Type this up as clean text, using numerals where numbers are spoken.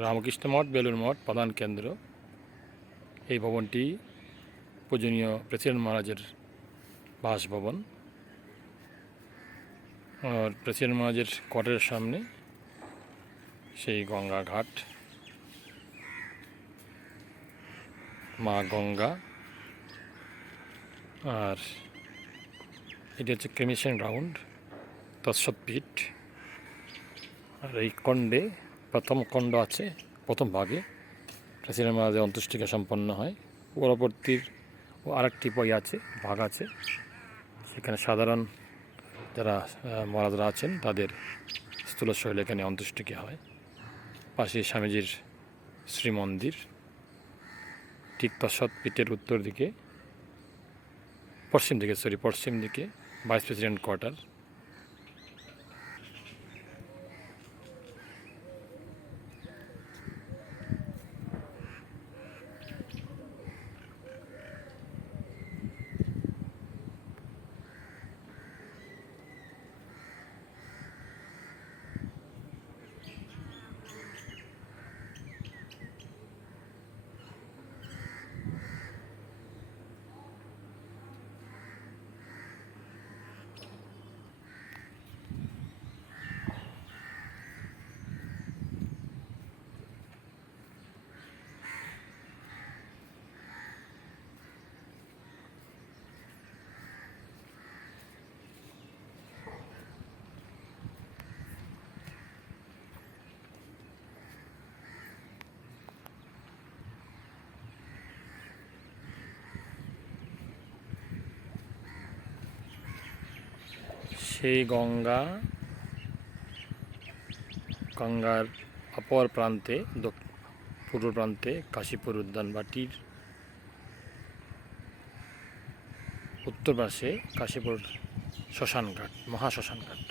রামকৃষ্ণ মঠ, বেলুড় মঠ প্রধান কেন্দ্র। এই ভবনটি পূজনীয় প্রেসিডেন্ট মহারাজের বাসভবন। আর প্রেসিডেন্ট মহারাজের কোয়ার্টারের সামনে সেই গঙ্গা ঘাট, মা গঙ্গা। আর এটি হচ্ছে ক্রিমেশন গ্রাউন্ড, তৎসৎপীঠ। আর এই খণ্ডে প্রথম খণ্ড আছে, প্রথম ভাগে প্রেসিডেন্ট মহারাজের অন্ত্যেষ্টিক্রিয়া সম্পন্ন হয়। পরবর্তীর ও আরেকটি আছে, ভাগ আছে, সেখানে সাধারণ যারা মহারাজরা আছেন তাদের স্থূল শৈলে এখানে অন্ত্যেষ্টিক্রিয়া হয়। পাশে স্বামীজির শ্রীমন্দির। ঠিক তৎসৎপীঠের উত্তর দিকে, পশ্চিম দিকে ভাইস প্রেসিডেন্ট কোয়ার্টার। সেই গঙ্গার অপর প্রান্তে, পূর্ব প্রান্তে কাশীপুর উদ্যানবাটির, উত্তর পাশে কাশীপুর শ্মশানঘাট, মহাশ্মশানঘাট।